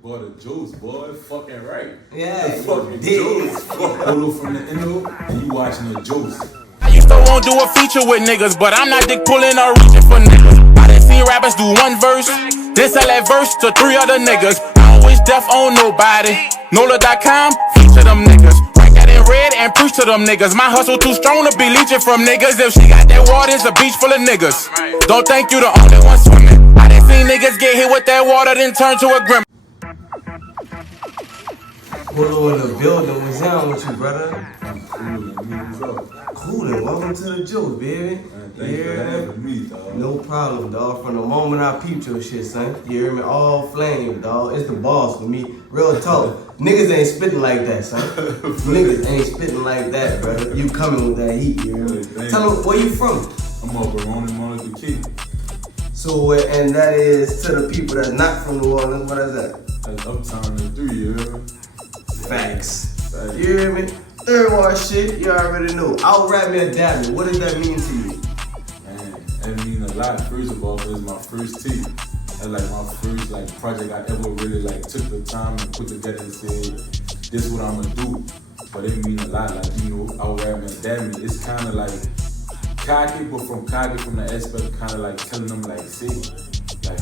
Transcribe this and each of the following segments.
Boy, the Joce, boy, fucking right. Yeah, the fucking did. Joce. Photo from the Indo, and you watching the Joce. I used to want to do a feature with niggas, but I'm not dick pulling or reaching for niggas. I done seen rappers do one verse, then sell that verse to 3 other niggas. I don't wish death on nobody. NOLA.com, feature them niggas. Rank out in red and preach to them niggas. My hustle too strong to be leeching from niggas. If she got that water, it's a beach full of niggas. Don't think you the only one swimming. I done seen niggas get hit with that water, then turn to a grim. Polo in the building, what's down with you, brother? I'm cool, what's up? Coolin', welcome to the Joce, baby. Man, thanks for having me, dog. No problem, dog. From the moment I peeped your shit, son. You hear me? All flame, dog. It's the boss for me. Real talk. Niggas ain't spitting like that, son. Niggas ain't spitting like that, brother. You coming with that heat, you hear me? Tell them, where you from? I'm up with Roman Monica King. So, and that is to the people that's not from New Orleans, what is that? That's Uptown in 3, you hear me? Facts. You hear me? Third word shit, you already know. Out rap me or dab me. What does that mean to you? Man, that mean a lot. First of all, because it's my first tape. That's like my first project I ever really took the time and put together and said, this is what I'm gonna do. But it mean a lot, out rap me or dab me. It's kind of like cocky, but from the aspect of kind of telling them see.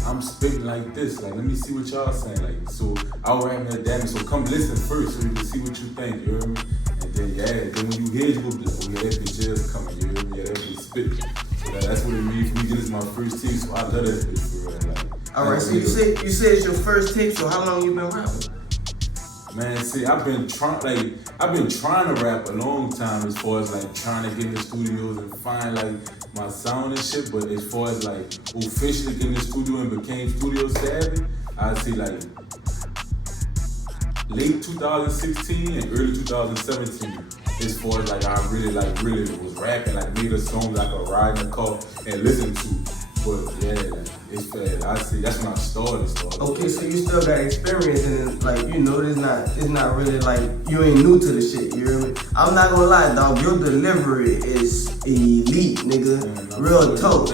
I'm spitting like this, let me see what y'all saying, so I'll rap me or dab me, so come listen first so you can see what you think, you hear me? And then when you hear it, you go be like, oh yeah, that bitch is coming, you hear me? Yeah, that bitch spitting. So that's what it means for me, this is my first tape, so I love that bitch for real, Alright, so you said it's your first tape, so how long you been rapping? Man, see, I've been trying to rap a long time as far as trying to get in the studios and find my sound and shit, but as far as officially getting in the studio and became studio savvy, I'd say late 2016 and early 2017 as far as I really was rapping, made a song that I could ride in the car and listen to. But yeah, it's fair. I see. That's when I started. Okay, so you still got experience in it. It's not really you ain't new to the shit. You hear me? I'm not gonna lie, dog. Your delivery is elite, nigga. Man, real talk.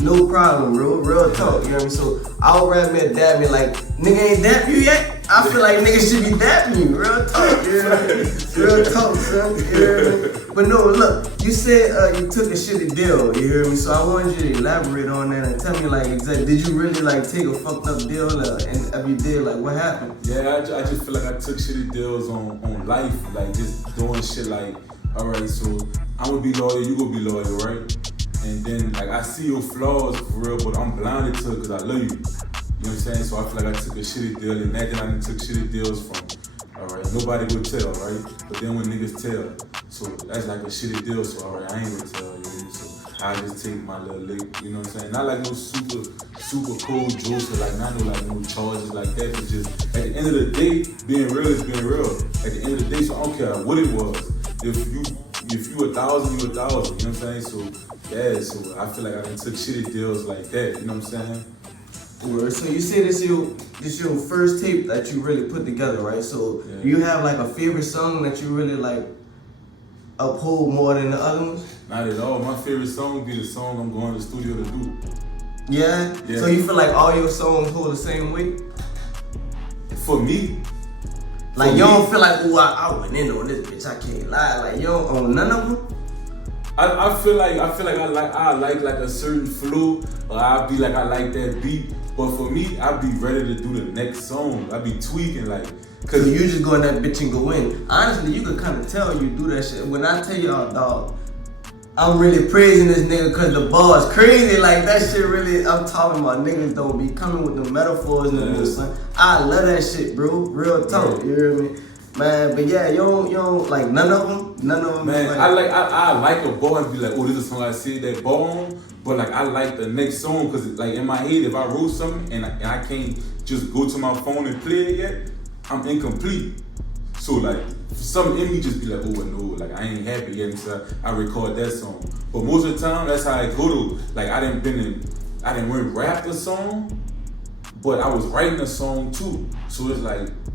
No problem, bro. Real talk. You know what I mean? So I'll rap me and dab me nigga ain't dap you yet. I feel like niggas should be dapping you. Real talk. You hear me? Real talk, son. You hear me? But no, look. You said you took a shitty deal. You hear me? So I wanted you to elaborate on that and tell me exactly. Did you really take a fucked up deal? And if you did, what happened? Yeah, I just feel I took shitty deals on life, just doing shit alright, so I'm gonna be loyal, you gonna be loyal, right? And then I see your flaws for real, but I'm blinded to it because I love you. You know what I'm saying? So I feel I took a shitty deal. Imagine I took shitty deals from, alright, nobody would tell, right? But then when niggas tell, so that's a shitty deal, so alright, I ain't gonna tell you. So I just take my little lick, you know what I'm saying? Not no super cold Joce, or not no charges like that, but just at the end of the day, being real is being real. At the end of the day, so I don't care what it was. If you 1,000, you 1,000, you know what I'm saying? So yeah, so I feel I done took shitty deals like that, you know what I'm saying? So you say this your first tape that you really put together, right? So yeah. You have a favorite song that you really uphold more than the other ones? Not at all. My favorite song would be the song I'm going to the studio to do. Yeah? So you feel all your songs hold the same weight? For me. You don't feel I went in on this bitch, I can't lie. You don't own none of them? I feel like I like a certain flow, or I be I like that beat. But for me, I be ready to do the next song. I be tweaking cause you just go in that bitch and go in. Honestly, you can kind of tell you do that shit. When I tell y'all, dog, I'm really praising this nigga cause the bar is crazy. That shit really, I'm talking about niggas don't be coming with the metaphors and the son. I love that shit, bro. Real talk, you hear me? Man, but yeah, you don't like none of them? None of them? Man, I like a bar and be oh, this is a song I see that bar on. But I like the next song because in my head, if I wrote something and I can't just go to my phone and play it yet, I'm incomplete. So something in me just be oh no, I ain't happy yet, so I record that song. But most of the time, that's how I go to. I didn't rap the song, but I was writing a song too. So it's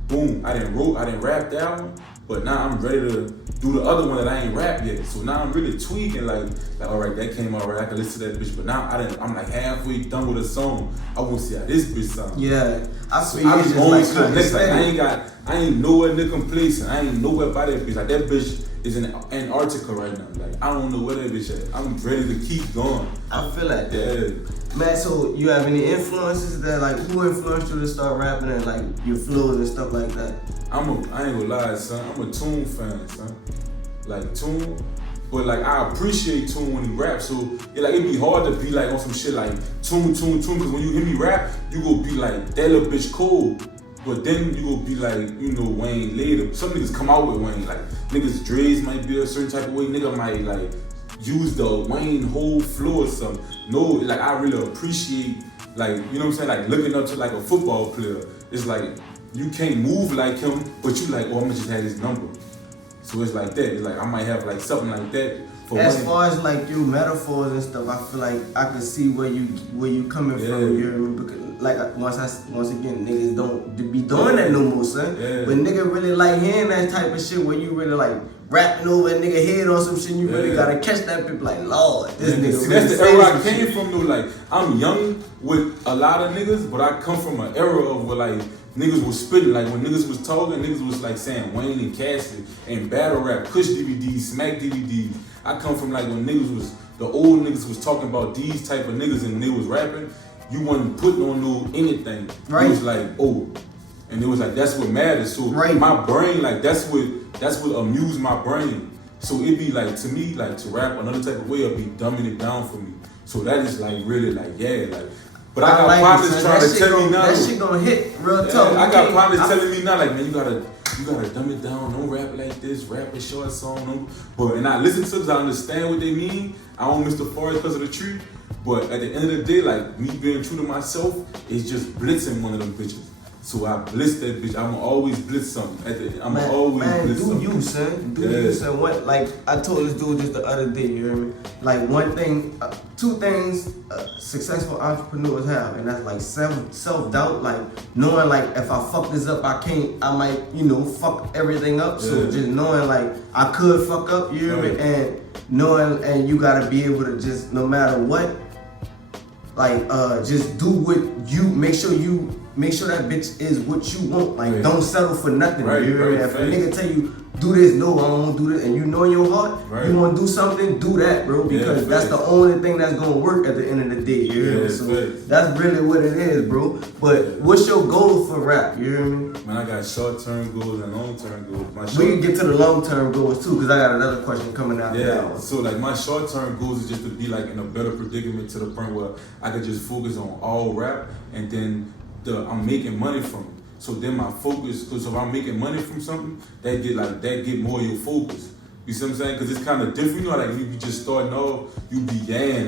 boom, I didn't rap that one, but now I'm ready to do the other one that I ain't rap yet. So now I'm really tweaking like all right, that came out right. I can listen to that bitch, but now I'm like halfway done with a song. I want to see how this bitch sounds. Yeah, I So feel I it's be just going like to the next. Like understanding. I ain't nowhere near complacent. I ain't nowhere by that bitch. Like that bitch is in Antarctica right now. Like I don't know where that bitch at. I'm ready to keep going. I feel like that. Yeah. Man, so you have any influences that like who influenced you to start rapping and like your flows and stuff like that? I ain't gonna lie, son. I'm a Tune fan, son. Like Tune, but like I appreciate Tune when he raps. So it'd be hard to be like on some shit like Tune. Because when you hear me rap, you go be like that little bitch cold. But then you go be like, Wayne later. Some niggas come out with Wayne. Like niggas dreads might be a certain type of way. Nigga might like use the Wayne whole flow or something. No, like I really appreciate like, you know what I'm saying? Like looking up to like a football player. It's like you can't move like him, but you like, I'ma just have his number. So it's like that. It's like I might have like something like that. As Wayne. far as like your metaphors and stuff, I feel like I can see where you coming from. You know what I mean? Because like once again, niggas don't be doing that no more, son. Yeah. But nigga really like hearing that type of shit where you really like rapping over a nigga head on some shit. You really gotta catch that bitch like, Lord, this nigga. See, really that's the era I saying came shit. from though. Like I'm young with a lot of niggas, but I come from an era of where like niggas was spitting. Like when niggas was talking, niggas was like saying Wayne and Cassidy and battle rap, Kush DVDs, Smack DVDs. I come from like when the old niggas was talking about these type of niggas and when they was rapping, you wasn't putting on no anything. Right. It was like, and it was like, that's what matters. So my brain, like that's what amused my brain. So it be like, to me, like to rap another type of way or be dumbing it down for me. So that is like really like, but I got like partners trying to tell me now. That shit gonna hit real tough. I got partners telling me now, like, man, you gotta dumb it down. Don't rap like this. Rap a short song. And I listen to them. I understand what they mean. I don't miss the forest because of the tree. But at the end of the day, like me being true to myself, is just blitzing one of them bitches. So I blitz that bitch. I'ma always blitz something. I'ma always blitz something. Do you, son? Do you, son? What? Like I told this dude just the other day. You hear me? Like one thing, two things successful entrepreneurs have, and that's like self-doubt. Like knowing like if I fuck this up, I might fuck everything up. So just knowing like I could fuck up. You hear me? And knowing, and you gotta be able to just no matter what, like just do what you make sure that bitch is what you want. Like don't settle for nothing. You hear me? If a nigga tell you do this, no, I don't do this, and you know in your heart you want to do something, do that, bro, because that's the only thing that's gonna work at the end of the day. You hear me? So that's really what it is, bro. But what's your goal for rap? You hear me? Man, I got short-term goals and long-term goals. We can get to the long-term goals too, because I got another question coming out. Yeah, so like my short-term goals is just to be like in a better predicament to the point where I could just focus on all rap, and then I'm making money from it. So then my focus, because if I'm making money from something, that get more of your focus. You see what I'm saying? Because it's kind of different. You know, like you be just starting off, you be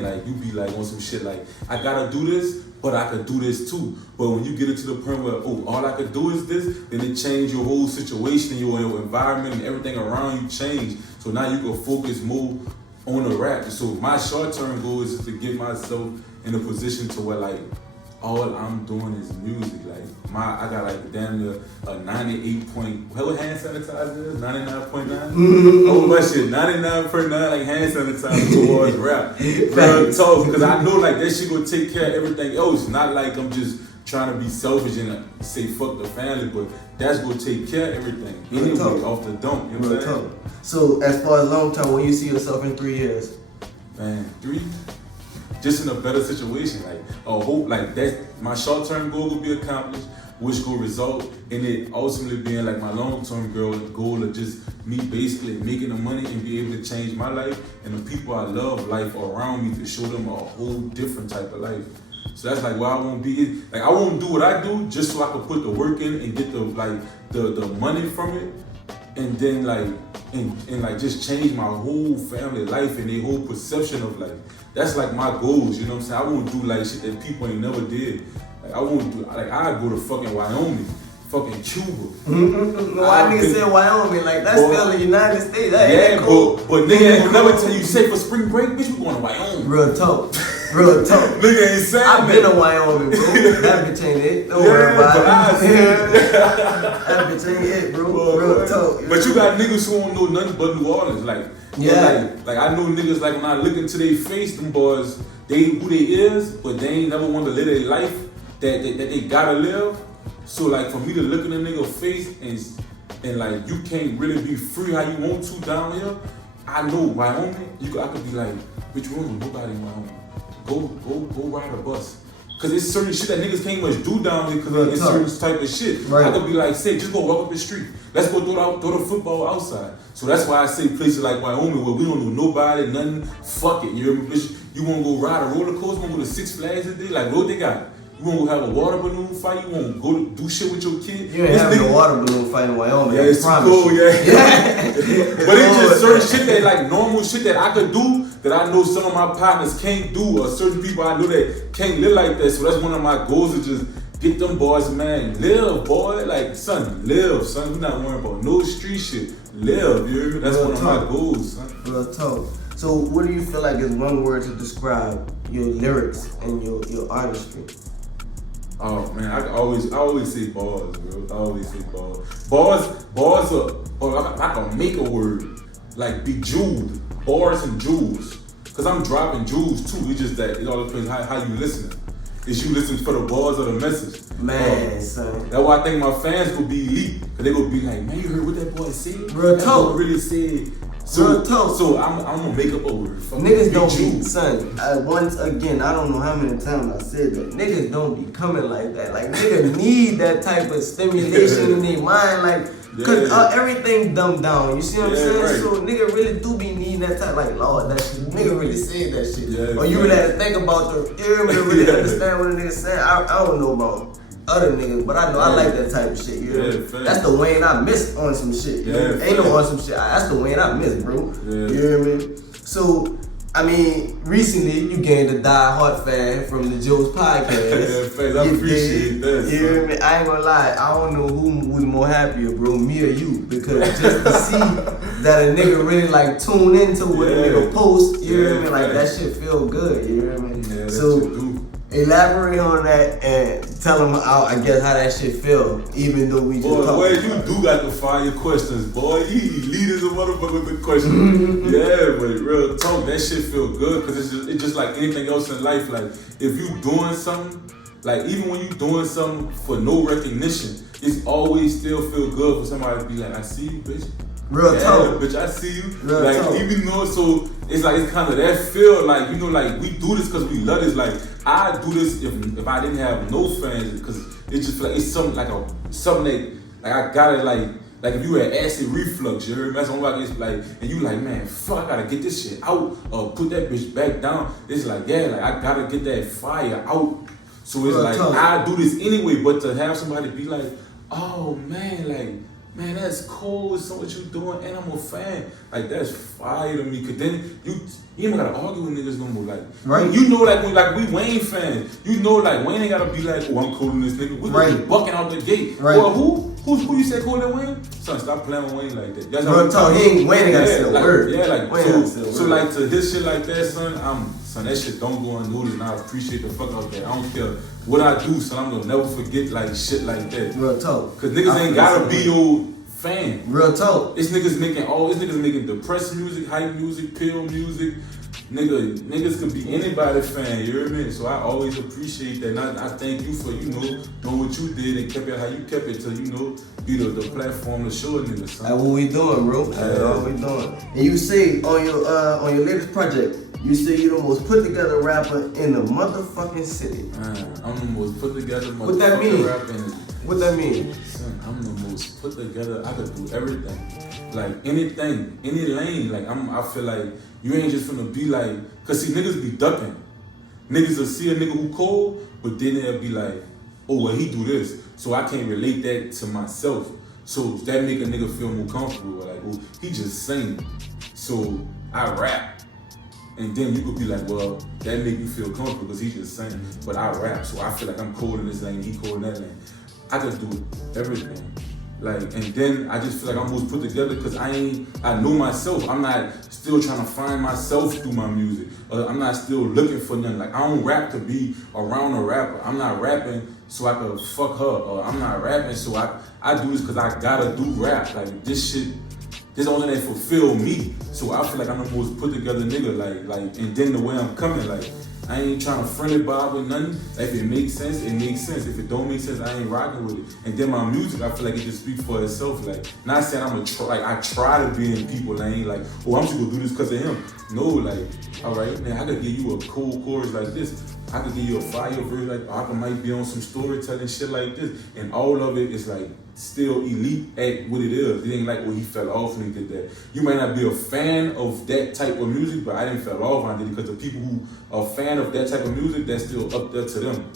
like you be like on some shit like, I gotta do this, but I could do this too. But when you get it to the point where, all I could do is this, then it change your whole situation, your environment and everything around you change. So now you can focus more on the rap. So my short-term goal is just to get myself in a position to where like, all I'm doing is music. Like I got like damn near a 98 point. What hand sanitizer is? 99.9. Oh my shit, 99.9 like hand sanitizer towards rap. Because I know like that shit gonna take care of everything else. Not like I'm just trying to be selfish and say fuck the family, but that's gonna take care of everything. Anyway, off the dump. You know what I'm saying? So as far as long term, where you see yourself in 3 years? Man, 3. Just in a better situation, like hope, like that. My short-term goal will be accomplished, which will result in it ultimately being like my long-term goal of just me basically making the money and be able to change my life and the people I love life around me to show them a whole different type of life. So that's like why I won't be like I won't do what I do just so I can put the work in and get the money from it, and then like and like just change my whole family life and their whole perception of life. That's like my goals, you know what I'm saying? I won't do like shit that people ain't never did. Like I won't do, like I go to fucking Wyoming, fucking Cuba. Why niggas say Wyoming? Like that's still the United States. That yeah, cool. but nigga ain't never tell you say for spring break, bitch, we going to Wyoming. Real talk. Real talk. Nigga ain't saying I've been to Wyoming, bro. That bitch ain't it. Don't worry about it. That bitch ain't it, bro. Real talk. But you got niggas who don't know nothing but New Orleans. Like, like I know niggas like when I look into their face, them boys, they who they is, but they ain't never want to live their life that they gotta live. So like for me to look in a nigga face and like you can't really be free how you want to down here. I know Wyoming, I could be like, bitch, you don't know nobody in Wyoming. Go ride a bus. Cause it's certain shit that niggas can't much do down here because it's certain type of shit. Right. I could be like, say, just go walk up the street. Let's go throw the football outside. So that's why I say places like Wyoming where we don't know nobody, nothing, fuck it. You hear me, bitch? You wanna go ride a roller coaster, you wanna go to Six Flags today? Like, what they got? You wanna go have a water balloon fight? You wanna go do shit with your kid? You ain't having a water balloon fight in Wyoming. Yeah, it's too cool, yeah. But it's just certain shit that like normal shit that I could do that I know some of my partners can't do, or certain people I know that can't live like that. So that's one of my goals is just get them boys, man, live, boy. Like, son, live, son. We're not worrying about no street shit. Live, you hear me? That's one of my goals, son. Real talk. So what do you feel like is one word to describe your lyrics and your artistry? Oh man, I always say bars, bro. I always say bars. Bars are I can make a word like bejeweled, bars and jewels. Cause I'm dropping jewels too. It's just that it all depends how you listen. Is you listen for the bars or the message? Man, son. That's why I think my fans will be elite. Cause they gonna be like, man, you heard what that boy said? Real talk. Really said. So I'm gonna make up a word. Niggas don't be, son. Once again, I don't know how many times I said that. Niggas don't be coming like that. Like niggas need that type of stimulation in their mind, like, cause everything dumbed down. You see what I'm saying? Right. So nigga really do be needing that type. Like, Lord, that shit. Nigga really said that shit. Yeah, or you really had to think about really understand what a nigga said. I don't know about other niggas, but I know I like that type of shit. You know? That's the Wayne I miss on some shit. Ain't no on some shit. That's the Wayne I miss, bro. You hear me? So, I mean, recently you gained a die-hard fan from the Joce podcast. I appreciate that. You hear me? I ain't gonna lie. I don't know who was more happier, bro, me or you, because just to see that a nigga really like tune into what a nigga post, you hear me? Like that shit feel good. You hear me? Yeah, so. Elaborate on that and tell them how that shit feel, even though we just boy, you do got the fire questions, boy. You lead as a motherfucker with the questions. Yeah, but real talk, that shit feel good because it's just like anything else in life. Like if you doing something, like even when you doing something for no recognition, it's always still feel good for somebody to be like, I see you, bitch. Real talk. Bitch, I see you. Real like talk. even though it's kind of that feel like, you know, like we do this because we love this. Like I do this if I didn't have no fans, because it just feel like it's something that like I gotta like if you had acid reflux, you heard me? That's only it's like, and you like, man, fuck, I gotta get this shit out or put that bitch back down. It's like, like I gotta get that fire out. So it's like I do this anyway, but to have somebody be like, oh man, like, man, that's cool. So what you doing? And I'm a fan. Like that's fire to me. Cause then you ain't gotta argue with niggas no more. Like, right? You know, like when we Wayne fans, you know, like Wayne ain't gotta be like, oh, I'm cooling this nigga. We gonna be bucking out the gate. Right? Well, who you said cooler than Wayne? Son, stop playing with Wayne like that. That's Real talk. Wayne ain't gotta say a word. Yeah, like so like to this shit like that, son, that shit don't go unnoticed, and I appreciate the fuck out there. I don't care what I do, son. I'm gonna never forget like shit like that. Real talk. Cause niggas ain't gotta be your fan. Real talk. This niggas making depressed music, hype music, pill music. Niggas can be anybody's fan, you hear me? So I always appreciate that. And I thank you for, you know, doing what you did and kept it how you kept it to, you know, be the platform to show a nigga, son. That's what we doing, bro. That's what we doing. And you say on your latest project, you say you the most put together rapper in the motherfucking city. I'm the most put together what that mean? rapper in the What that mean? Son, I'm the most put together. I could do everything. Like anything, any lane. Like I feel like you ain't just finna be like, cause see niggas be ducking. Niggas will see a nigga who cold, but then they'll be like, oh well he do this, so I can't relate that to myself. So that make a nigga feel more comfortable. Like, oh he just sing, so I rap. And then you could be like, well, that make you feel comfortable because he just sang. But I rap, so I feel like I'm cold in this lane, he cold in that lane. I could do everything. Like, and then I just feel like I'm almost put together because I know myself. I'm not still trying to find myself through my music. I'm not still looking for nothing. Like, I don't rap to be around a rapper. I'm not rapping so I could fuck her. Or I'm not rapping so I do this because I gotta do rap. Like, this shit, this only that fulfill me. So I feel like I'm the most put together nigga. Like, and then the way I'm coming, like, I ain't trying to friend it by with nothing. If it makes sense, it makes sense. If it don't make sense, I ain't rocking with it. And then my music, I feel like it just speaks for itself. Like, not saying I'm I try to be in people lane. Like, oh, I'm just gonna do this because of him. No, like, all right, man, I could give you a cool chorus like this. I could give you a fire verse, like, I might be on some storytelling shit like this. And all of it is like still elite at what it is. It ain't like, he fell off when he did that. You might not be a fan of that type of music, but I didn't fell off when I did it because the people who are a fan of that type of music, that's still up there to them.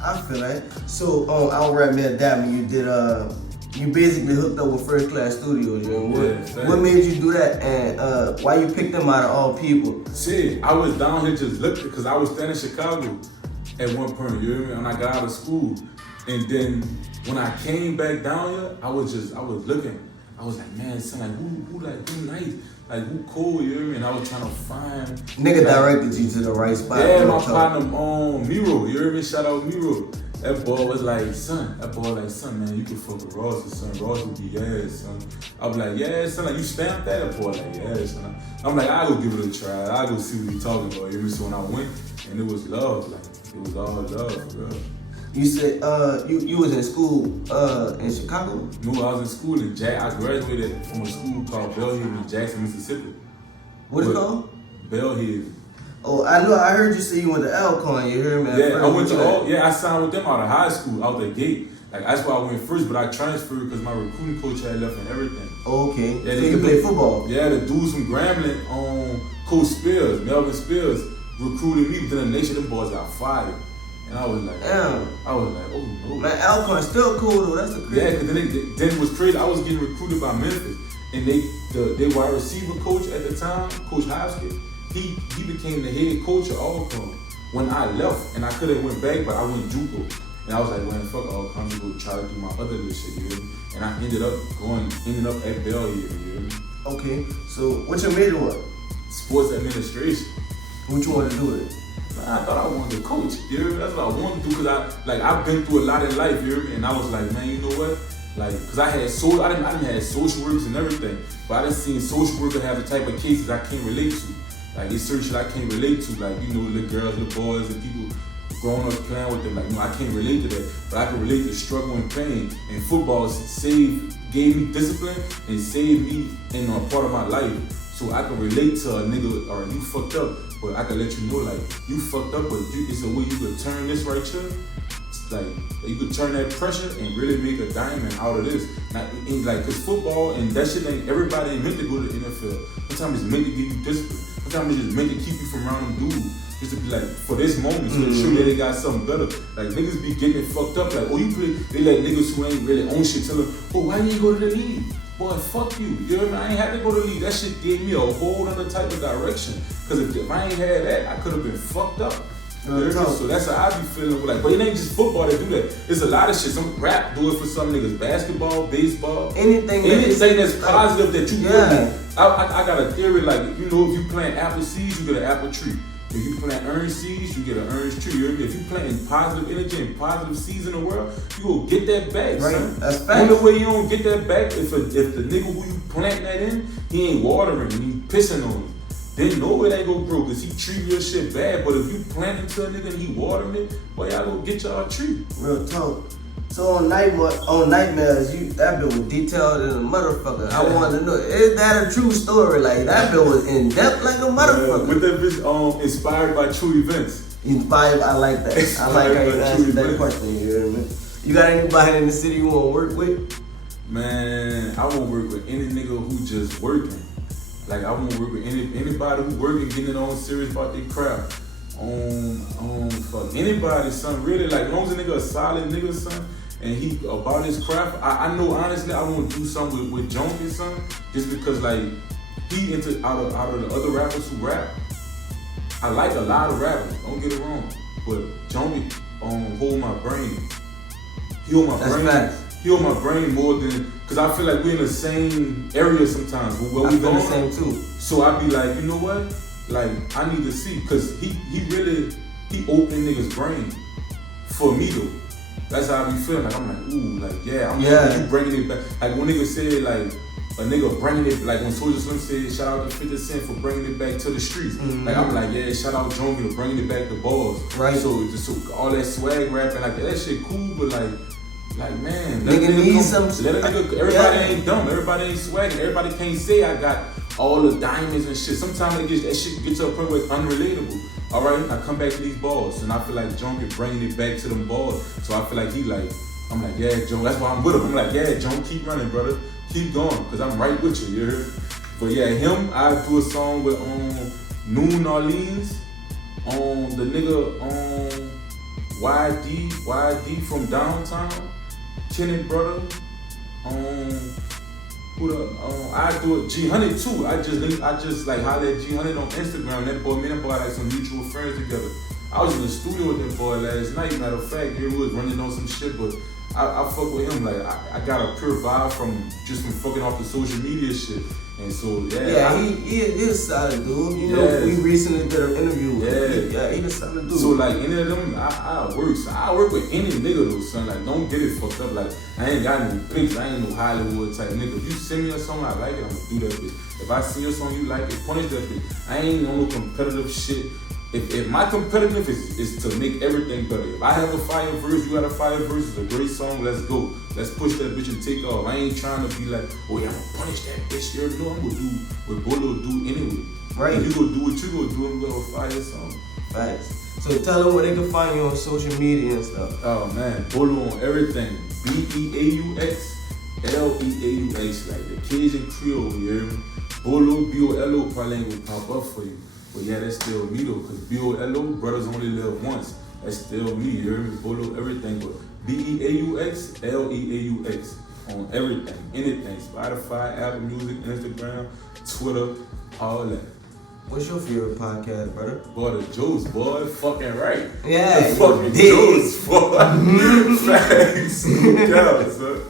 I feel that. So on Our Rap Man Diamond, you did you basically hooked up with First Class Studios, you know? What made you do that, and why you picked them out of all people? Shit, I was down here just looking because I was staying in Chicago at one point, you hear me? When I got out of school. And then when I came back down here, I was looking. I was like, man, son, like who nice? Like, who cool, you hear me? And I was trying to find... Nigga directed you to the right spot. Yeah, my partner, Miro, you hear me? Shout out Miro. That boy was like, son, man, you can fuck with Ross, son. Ross would be, yeah, son. I was like, yeah, son, like, you stamped that? That boy like, yeah, son. I'm like, I'll go give it a try. I'll go see what he talking about, you hear me? So when I went, and it was love, like, it was all love, for real. You said you was in school in Chicago? No, I was in school in I graduated from a school called Beaux in Jackson, Mississippi. What is it called? Beaux. Oh, I know. I heard you say you went to Alcorn. You heard me? Yeah, I went to I signed with them out of high school, out the gate. Like, that's why I went first, but I transferred because my recruiting coach had left and everything. Oh, okay. Yeah, so you play football? Yeah, the dudes from Grambling, Coach Spears, Melvin Spears, recruited me. Then the nation, them boys got fired. And I was like, damn. Oh no. Man, Alcorn's still cool though. That's a crazy. Yeah, because then it was crazy. I was getting recruited by Memphis, and they wide receiver coach at the time, Coach Hopkins, he became the head coach of Alcorn. When I left, and I could have went back, but I went JUCO, and I was like, man, fuck Alcorn, I'm gonna go try to do my other little shit, you hear me? And I ended up at Beaux here, you hear me? Okay, so what's your major was? Sports administration. What you want to do with it? I thought I wanted to coach, you hear me? That's what I wanted to do, because I've been through a lot in life, you hear me? And I was like, man, you know what? Like, cause I didn't have social workers and everything, but I done seen social workers have the type of cases I can't relate to. Like, it's certain shit I can't relate to, like, you know, little girls, little boys, and people growing up playing with them. Like, I can't relate to that, but I can relate to struggle and pain. And football gave me discipline and saved me in a part of my life. So I can relate to a nigga, or you fucked up, but I can let you know, like, you fucked up, but it's a way you could turn this right here. Like, you could turn that pressure and really make a diamond out of this. Cause football and that shit everybody ain't meant to go to the NFL. Sometimes it's meant to give you discipline. Sometimes it's just meant to keep you from around them dudes. Just to be like, for this moment, so to show that they got something better. Like, niggas be getting it fucked up. Like, they let niggas who ain't really own shit tell them, why you ain't go to the league? Boy, fuck you. You know what I mean? I ain't had to go to the league. That shit gave me a whole other type of direction. Cause if I ain't had that, I could have been fucked up. So that's how I be feeling. Like, but it ain't just football that do that. It's a lot of shit. Some rap do it for some niggas. Basketball, baseball, anything that's positive that you do. I got a theory, like, you know, if you plant apple seeds, you get an apple tree. If you plant orange seeds, you get an orange tree. If you plant positive energy and positive seeds in the world, you go get that back, right? Son. That's fact. The only way you don't get that back if the nigga who you plant that in, he ain't watering and he pissing on you. Then no, it ain't gonna grow, cause he treat your shit bad. But if you plant it to a nigga and he watering it, boy, y'all go get y'all tree. Real talk. So on Nightmares, that bit was detailed as a motherfucker. I wanted to know, is that a true story? Like, that bit was in depth like a motherfucker. With that bitch inspired by true events. Inspired, I like that. I like how you answered that question. You know what I mean? You got anybody in the city you wanna work with? Man, I won't work with any nigga who just working. Like, I won't work with anybody who working, getting it on serious about their craft. Fuck anybody, son. Really, like, as long as a nigga a solid nigga, son, and he about his craft. I know honestly, I want to do something with Joce, son, just because, like, he out of the other rappers who rap. I like a lot of rappers. Don't get it wrong, but Joce hold my brain. He hold my brain. he on my brain more than, cause I feel like we in the same area sometimes. But where we feel the going, same too. so I be like, you know what? Like I need to see, cause he open niggas' brain for me though. That's how I be feeling. Like I'm like, ooh, like yeah, I'm like, you bringing it back. Like when niggas say like a nigga bringing it, like when Soulja Slim said, shout out to 50 Cent for bringing it back to the streets. Like I'm like, yeah, shout out Jungle for bringing it back to balls. Right. So all that swag rapping, like that shit cool, but like man, nigga need some. Let a nigga. Everybody ain't dumb. Everybody ain't swagging. Everybody can't say I got all the diamonds and shit. Sometimes that shit gets to a point where it's unrelatable. All right, I come back to these balls, and I feel like Jungle bringing it back to them balls. So I feel like I'm like, yeah, Joe. That's why I'm with him. I'm like, yeah, Joe, keep running, brother. Keep going, cause I'm right with you. You heard? But yeah, him. I do a song with New Orleans, the nigga YD from downtown, Kenneth brother. Who the I do it G100 too. I just like hollered at G100 on Instagram. That boy, me and that boy like some mutual friends together. I was in the studio with that boy last night. Matter of fact, he was running on some shit, but I fuck with him. Like I got a pure vibe from fucking off the social media shit. And so he's a solid dude. You know, we recently did an interview with him. He's a solid dude. So like any of them, I work. So I work with any nigga though, son. Like don't get it fucked up. Like I ain't got no pics. I ain't no Hollywood type nigga. If you send me a song I like it, I'ma do that bitch. If I see your song you like it, punish that bitch. I ain't on no competitive shit. If my competitive is to make everything better. If I have a fire verse, you got a fire verse, it's a great song, let's go. Let's push that bitch and take off. I ain't trying to be like, oh yeah, I'm gonna punish that bitch. You already know I'm gonna do what Beaux do anyway. Right. And you gonna do what you gonna do, I'm gonna have a fire song. Facts. So tell them where they can find you on social media and stuff. Oh man, Beaux on everything. BEAUX, LEAUX, like the Cajun Creole, you hear me? Beaux, BOLO probably ain't gonna pop up for you. But yeah, that's still me though, cause BOLO, brothers only live once. That's still me, you hear me? Beaux, everything, but BEAUX, LEAUX on everything, anything. Spotify, Apple Music, Instagram, Twitter, all that. What's your favorite podcast, brother? Boy, the Joce, boy, fucking right. Yeah, the fucking Joce, boy. Facts. Yeah, son.